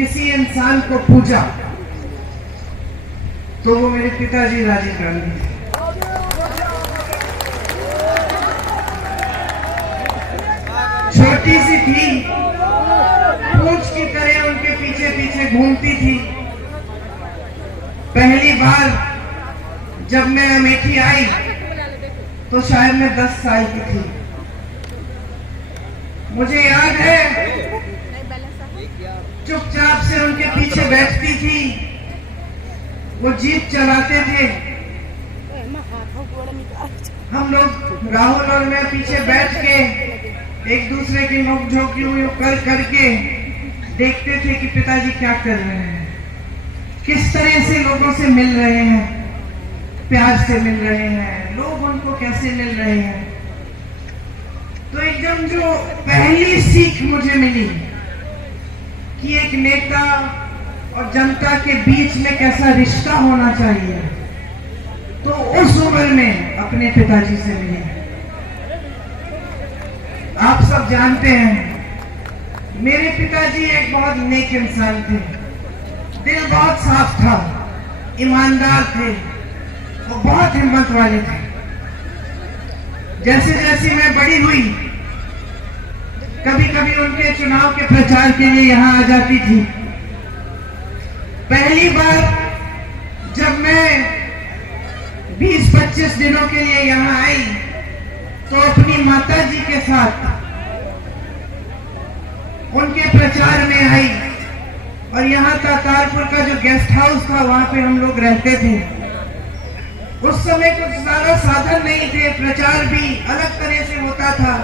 किसी इंसान को पूजा तो वो मेरे पिताजी राजीव गांधी थे। छोटी सी थी, पूंछ की तरह उनके पीछे पीछे घूमती थी। पहली बार जब मैं अमेठी आई तो शायद मैं 10 साल की थी। मुझे याद है चुपचाप से उनके पीछे बैठती थी, वो जीप चलाते थे, हम लोग राहुल और मैं पीछे बैठ के एक दूसरे की नोक-झोंक कर करके देखते थे कि पिताजी क्या कर रहे हैं, किस तरह से लोगों से मिल रहे हैं, प्यार से मिल रहे हैं, लोग उनको कैसे मिल रहे हैं। तो एकदम जो पहली सीख मुझे मिली कि एक नेता और जनता के बीच में कैसा रिश्ता होना चाहिए, तो उस उम्र में अपने पिताजी से मिली। आप सब जानते हैं मेरे पिताजी एक बहुत नेक इंसान थे, दिल बहुत साफ था, ईमानदार थे, वो बहुत हिम्मत वाले थे। जैसे जैसे मैं बड़ी हुई कभी कभी उनके चुनाव के प्रचार के लिए यहाँ आ जाती थी। पहली बार जब मैं 20-25 दिनों के लिए यहाँ आई तो अपनी माता जी के साथ उनके प्रचार में आई, और यहाँ तारपुर का जो गेस्ट हाउस था वहां पे हम लोग रहते थे। उस समय कुछ ज्यादा साधन नहीं थे, प्रचार भी अलग तरह से होता था,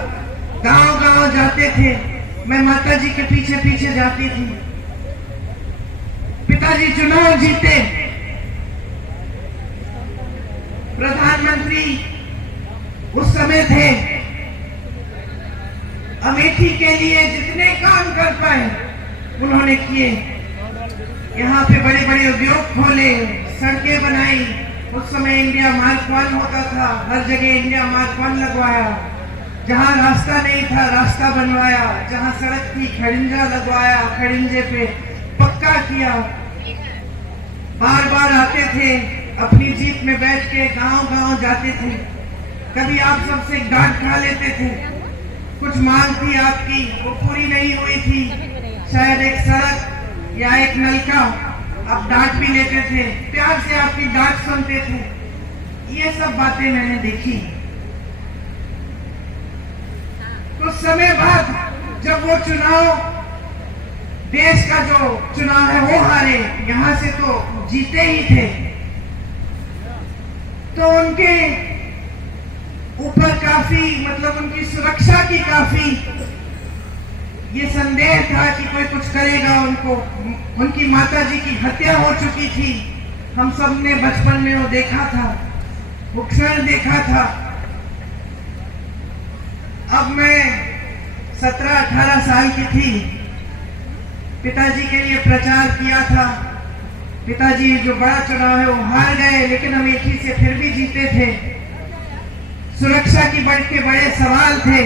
गांव गांव जाते थे, मैं माता जी के पीछे पीछे जाती थी। पिताजी चुनाव जीते, प्रधानमंत्री उस समय थे, अमेठी के लिए जितने काम कर पाए उन्होंने किए। यहाँ पे बड़े बड़े उद्योग खोले, सड़कें बनाई, उस समय इंडिया मार्क 1 होता था, हर जगह इंडिया मार्क 1 लगवाया, जहाँ रास्ता नहीं था रास्ता बनवाया, जहाँ सड़क थी खड़िंजा लगवाया, खड़िंजे पे पक्का किया। बार बार आते थे, अपनी जीप में बैठ के गांव गांव जाते थे। कभी आप सबसे डांट खा लेते थे, कुछ मांग थी आपकी वो पूरी नहीं हुई थी, शायद एक सड़क या एक नलका, आप डांट भी लेते थे, प्यार से आपकी डांट सुनते थे। ये सब बातें मैंने देखी। कुछ समय बाद जब वो चुनाव, देश का जो चुनाव है वो हारे, यहां से तो जीते ही थे, तो उनके ऊपर काफी मतलब उनकी सुरक्षा की काफी ये संदेह था कि कोई कुछ करेगा उनको। उनकी माताजी की हत्या हो चुकी थी, हम सब ने बचपन में वो देखा था, वो क्षण देखा था। अब मैं 17-18 साल की थी, पिताजी के लिए प्रचार किया था। पिताजी जो बड़ा चुनाव है वो हार गए, लेकिन अमेठी से फिर भी जीते थे। सुरक्षा की बढ़ के बड़े सवाल थे।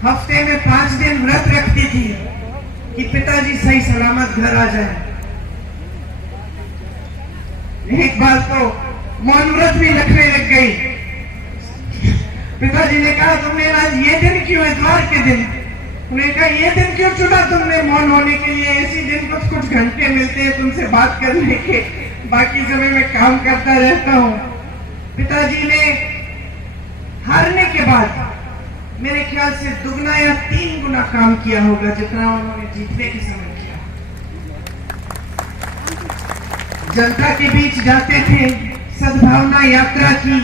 हफ्ते में 5 दिन व्रत रखती थी कि पिताजी सही सलामत घर आ जाए। एक बार तो मौन व्रत भी रखने लग गई। पिताजी ने कहा तुमने आज ये दिन क्यों, इतवार के दिन? उन्होंने कहा ये दिन क्यों चुना तुमने मौन होने के लिए? इसी दिन कुछ घंटे मिलते हैं तुमसे बात करने के, बाकी समय में काम करता रहता हूँ। पिताजी ने हारने के बाद मेरे ख्याल से दुगना या 3 गुना काम किया होगा जितना उन्होंने जीतने के समय किया। जनता के बीच जाते थे, सद्भावना यात्रा की,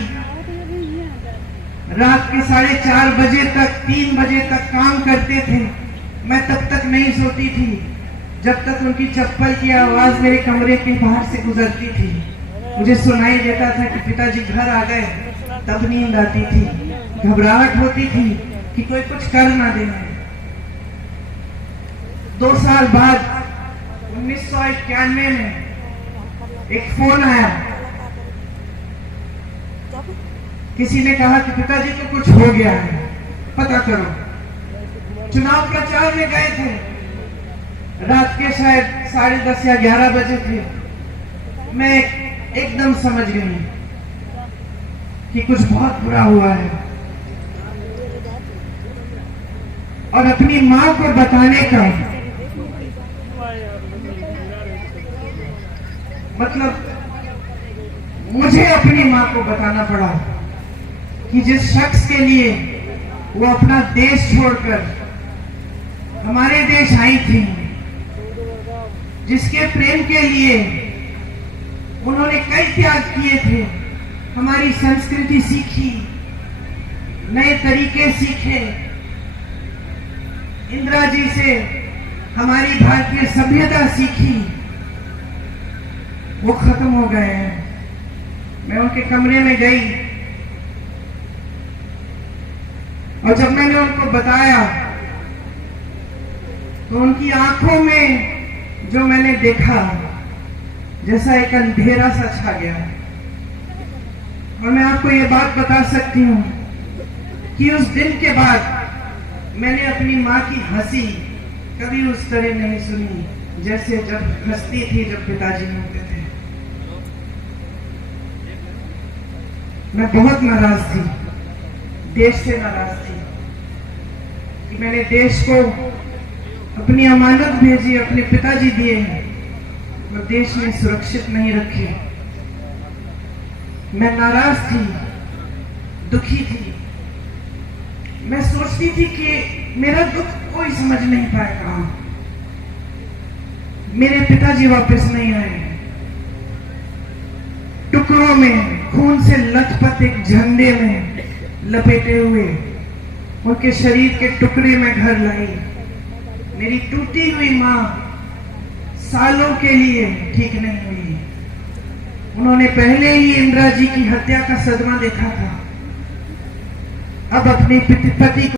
रात के 4:30 बजे तक 3 बजे तक काम करते थे। मैं तब तक नहीं सोती थी जब तक उनकी चप्पल की आवाज मेरे कमरे के बाहर से गुजरती थी। मुझे सुनाई देता था कि पिताजी घर आ गए, तब नींद आती थी। घबराहट होती थी कि कोई कुछ कर ना दे। 2 साल बाद 1991 में एक फोन आया, किसी ने कहा कि पिताजी को कुछ हो गया है, पता करो। चुनाव प्रचार में गए थे, रात के शायद 10:30 या 11 बजे थे। मैं एकदम समझ गई कि कुछ बहुत बुरा हुआ है, और अपनी मां को बताने का मतलब मुझे अपनी मां को बताना पड़ा कि जिस शख्स के लिए वो अपना देश छोड़कर हमारे देश आई थी, जिसके प्रेम के लिए उन्होंने कई त्याग किए थे, हमारी संस्कृति सीखी, नए तरीके सीखे, इंदिरा जी से हमारी भारतीय सभ्यता सीखी, वो खत्म हो गए हैं। मैं उनके कमरे में गई और जब मैंने उनको बताया तो उनकी आंखों में जो मैंने देखा, जैसा एक अंधेरा सा छा गया। और मैं आपको ये बात बता सकती हूँ कि उस दिन के बाद मैंने अपनी माँ की हंसी कभी उस तरह नहीं सुनी जैसे जब हंसती थी जब पिताजी होते थे। मैं बहुत नाराज थी, देश से नाराज थी कि मैंने देश को अपनी अमानत भेजी, अपने पिताजी दिए हैं और देश में सुरक्षित नहीं रखे। मैं नाराज थी, दुखी थी। मैं सोचती थी कि मेरा दुख कोई समझ नहीं पाएगा, मेरे पिताजी वापस नहीं आए। टुकड़ों में खून से लथपथ एक झंडे में लपेटे हुए उनके शरीर के टुकड़े में घर लाई। मेरी टूटी हुई मां सालों के लिए ठीक नहीं हुई। उन्होंने पहले ही इंदिरा जी की हत्या का सदमा देखा था, अब अपने पति